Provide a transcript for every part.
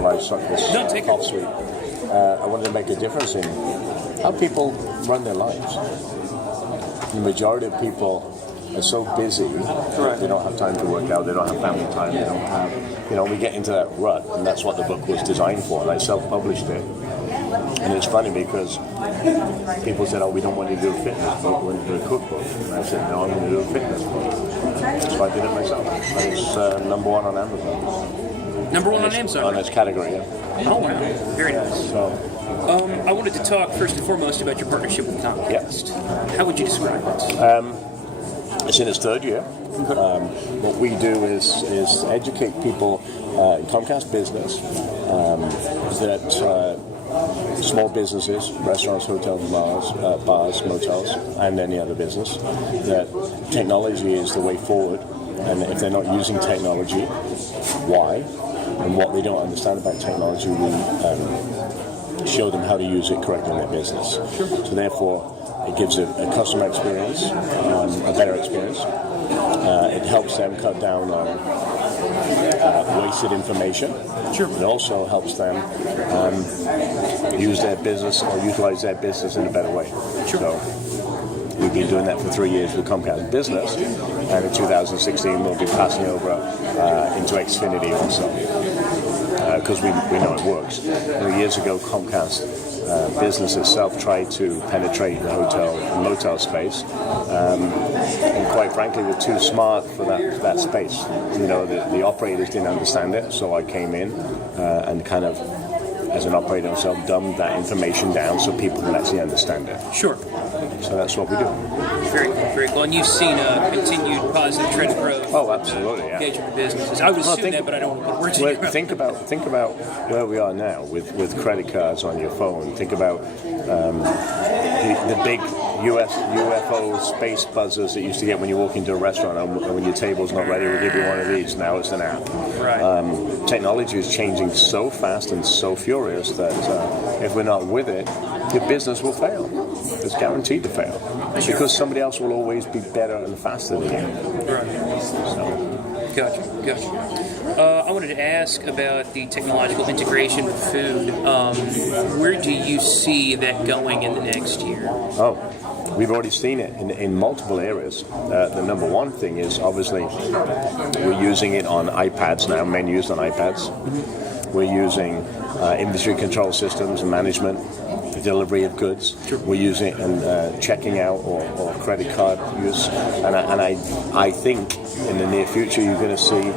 while I suck this cough sweet. I wanted to make a difference in how people run their lives. The majority of people are so busy, they don't have time to work out, they don't have family time, they don't have, we get into that rut, and that's what the book was designed for, and I self-published it. And it's funny because people said, we don't want you to do a fitness book, we want you to do a cookbook. And I said, no, I'm going to do a fitness book. So I did it myself. And it's number one on Amazon. Number one on Amazon? On its category, yeah. Oh, wow. Very nice. So, I wanted to talk first and foremost about your partnership with Comcast. Yeah. How would you describe it? It's in its third year. What we do is educate people in Comcast Business that small businesses, restaurants, hotels, bars, motels, and any other business, that technology is the way forward. And if they're not using technology, why? And what they don't understand about technology, we show them how to use it correctly in their business. So therefore, it gives a customer experience, a better experience. It helps them cut down on wasted information. It also helps them use their business or utilize their business in a better way. So we've been doing that for 3 years with Comcast Business, and in 2016 we'll be passing over into Xfinity also, because we know it works. 3 years ago, Comcast Business itself tried to penetrate the hotel and motel space, and quite frankly, we're too smart for that space. The operators didn't understand it, so I came in and kind of, as an operator myself, dumbed that information down so people can actually understand it. Sure. So that's what we do. Very cool, very cool. And you've seen a continued positive trend of growth. Oh, absolutely, yeah. Engagement with businesses. I would assume that, but I don't want to put words in your mouth. Think about where we are now with credit cards on your phone. Think about the big UFO space buzzers that you used to get when you walk into a restaurant, and when your table's not ready, we'll give you one of these. Now it's an app. Right. Technology is changing so fast and so furious that if we're not with it, your business will fail. It's guaranteed to fail. Because somebody else will always be better and faster than you. Right. So. Gotcha. I wanted to ask about the technological integration with food. Where do you see that going in the next year? Oh, we've already seen it in multiple areas. The number one thing is, obviously, we're using it on iPads now, menus on iPads. We're using inventory control systems and management, the delivery of goods. We're using it in checking out or credit card use. And I think in the near future you're going to see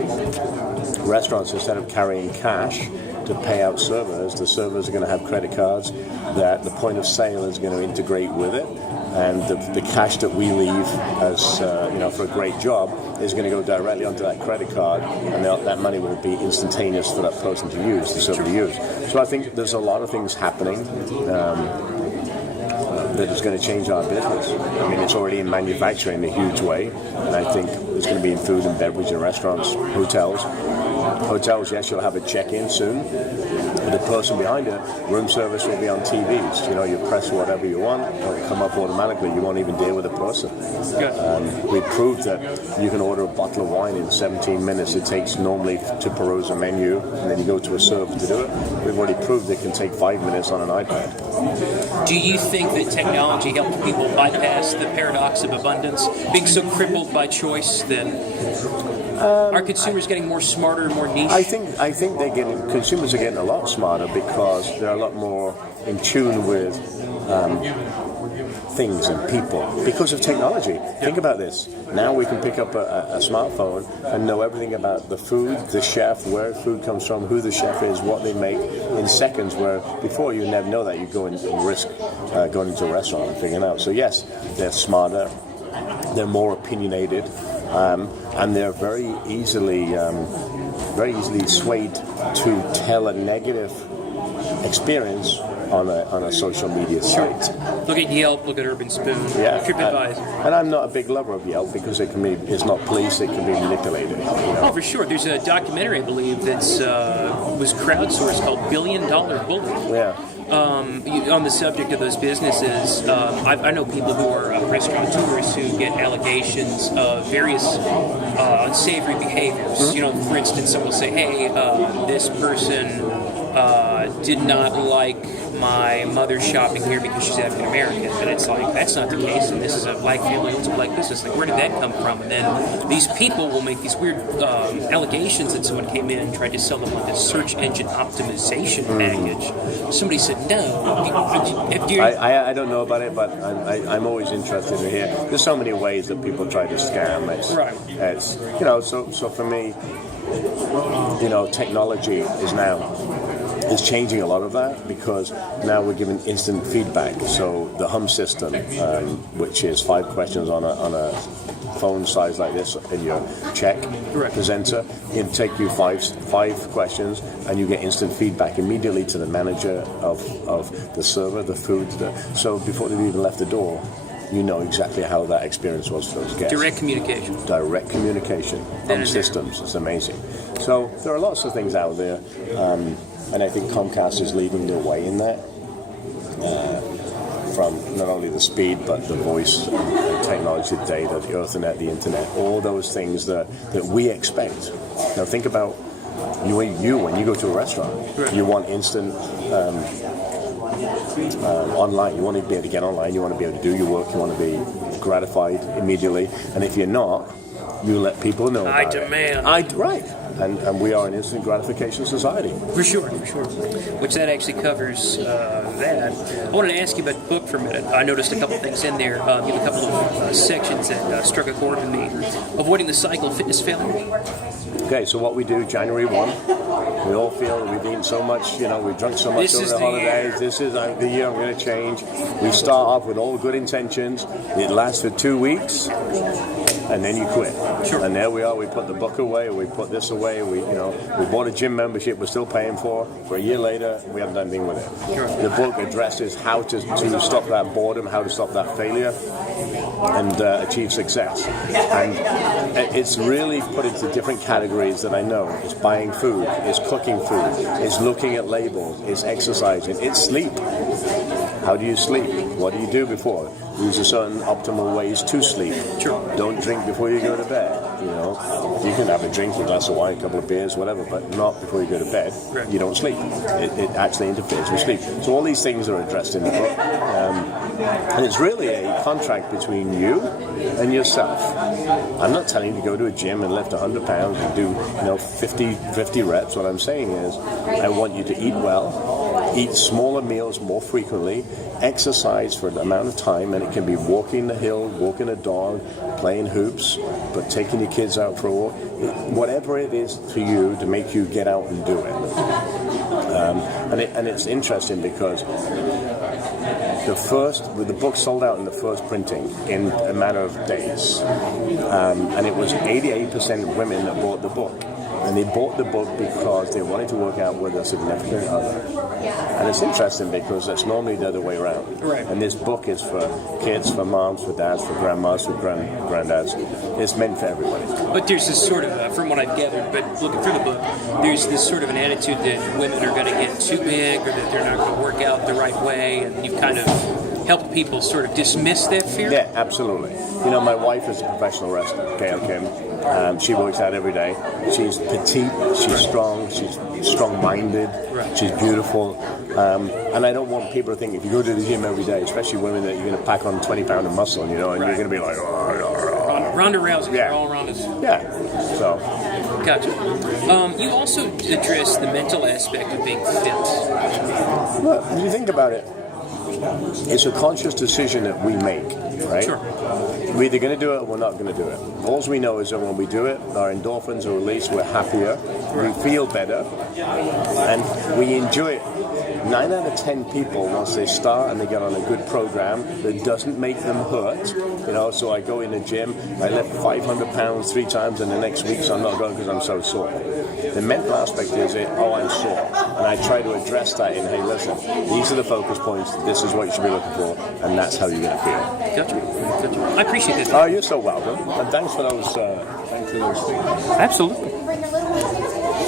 restaurants, instead of carrying cash to pay out servers, the servers are going to have credit cards that the point of sale is going to integrate with it. And the cash that we leave as for a great job is going to go directly onto that credit card, and that money will be instantaneous for that person to use, the server to use. So I think there's a lot of things happening that is going to change our business. I mean, it's already in manufacturing in a huge way, and I think it's going to be in food and beverage and restaurants, hotels. Hotels, yes, you'll have a check-in soon. The person behind it, room service will be on TVs. You press whatever you want, it'll come up automatically. You won't even deal with a person. We proved that you can order a bottle of wine in 17 minutes. It takes normally to peruse a menu, and then you go to a server to do it. We've already proved it can take 5 minutes on an iPad. Do you think that technology helps people bypass the paradox of abundance, being so crippled by choice that are consumers getting more smarter, more niche? I think consumers are getting a lot smarter because they're a lot more in tune with things and people because of technology. Think about this. Now we can pick up a smartphone and know everything about the food, the chef, where food comes from, who the chef is, what they make in seconds, where before you never know that. You go and risk going into a restaurant and figuring it out. So yes, they're smarter, they're more opinionated, and they're very easily swayed to tell a negative experience on a social media site. Look at Yelp, look at Urban Spoon, TripAdvisor. And I'm not a big lover of Yelp because it's not policed, it can be manipulated. Oh, for sure. There's a documentary, I believe, that's was crowdsourced called $1 Billion Bullet. Yeah. On the subject of those businesses, I know people who are restaurateurs who get allegations of various unsavory behaviors. For instance, someone will say, hey, this person did not like my mother shopping here because she's African American, and it's like that's not the case. And this is a black family, it's a black business. Like, where did that come from? And then these people will make these weird allegations that someone came in and tried to sell them on this search engine optimization package. Somebody said no. I don't know about it, but I'm always interested to hear. There's so many ways that people try to scam. It's so for me, technology is changing a lot of that, because now we're given instant feedback. So the hum system, which is 5 questions on a phone size like this in your check presenter, it'll take you five questions, and you get instant feedback immediately to the manager of the server, the food. So before they've even left the door, you know exactly how that experience was for those guests. Direct communication. Hum systems. It's amazing. So there are lots of things out there. And I think Comcast is leading the way in that, from not only the speed, but the voice, the technology, the data, the Ethernet, the internet, all those things that we expect. Now think about you when you go to a restaurant, you want instant online. You want to be able to get online, you want to be able to do your work, you want to be gratified immediately. And if you're not, you let people know about it. Right. And we are an instant gratification society. For sure. Which that actually covers that. I wanted to ask you about the book for a minute. I noticed a couple things in there. You have a couple of sections that struck a chord with me. Avoiding the cycle of fitness failure. Okay, so what we do, January 1, we all feel that we've eaten so much, we've drunk so much over the holidays. This is the year I'm going to change. We start off with all good intentions. It lasts for 2 weeks. And then you quit. Sure. And there we are. We put the book away. We put this away. We bought a gym membership. We're still paying for. For a year later, we haven't done anything with it. Sure. The book addresses how to stop that boredom, how to stop that failure, and achieve success. And it's really put into different categories that I know. It's buying food. It's cooking food. It's looking at labels. It's exercising. It's sleep. How do you sleep? What do you do before? Use a certain optimal ways to sleep. Sure. Don't drink before you go to bed. You can have a drink, a glass of wine, a couple of beers, whatever, but not before you go to bed. Right. You don't sleep. It actually interferes with sleep. So all these things are addressed in the book. And it's really a contract between you and yourself. I'm not telling you to go to a gym and lift 100 pounds and do 50 reps. What I'm saying is I want you to eat well, eat smaller meals more frequently, exercise for an amount of time, and it can be walking the hill, walking a dog, playing hoops, but taking your kids out for a walk, whatever it is for you to make you get out and do it. And it's interesting because the book sold out in the first printing in a matter of days, and it was 88% women that bought the book. And they bought the book because they wanted to work out with a significant other. And it's interesting because that's normally the other way around. Right. And this book is for kids, for moms, for dads, for grandmas, for granddads. It's meant for everybody. But there's this sort of, from what I've gathered, but looking through the book, there's this sort of an attitude that women are going to get too big or that they're not going to work out the right way, and you've kind of helped people sort of dismiss that fear? Yeah, absolutely. My wife is a professional wrestler, Gail Kim. She works out every day. She's petite, she's strong, she's strong-minded, she's beautiful. And I don't want people to think if you go to the gym every day, especially women, that you're going to pack on 20 pounds of muscle, and you're going to be like, Ronda Rousey, all around us. Yeah, so. Gotcha. You also address the mental aspect of being fit. Well, if you think about it, it's a conscious decision that we make, right? Sure. We're either going to do it or we're not going to do it. All we know is that when we do it, our endorphins are released, we're happier, we feel better, and we enjoy it. 9 out of 10 people, once they start and they get on a good program that doesn't make them hurt, so I go in the gym, I lift 500 pounds 3 times in the next week, so I'm not going because I'm so sore. The mental aspect is I'm sore. And I try to address that in, hey, listen, these are the focus points, this is what you should be looking for, and that's how you're going to feel. Gotcha. I appreciate that. Oh, you're so welcome. And thanks for those things. Absolutely.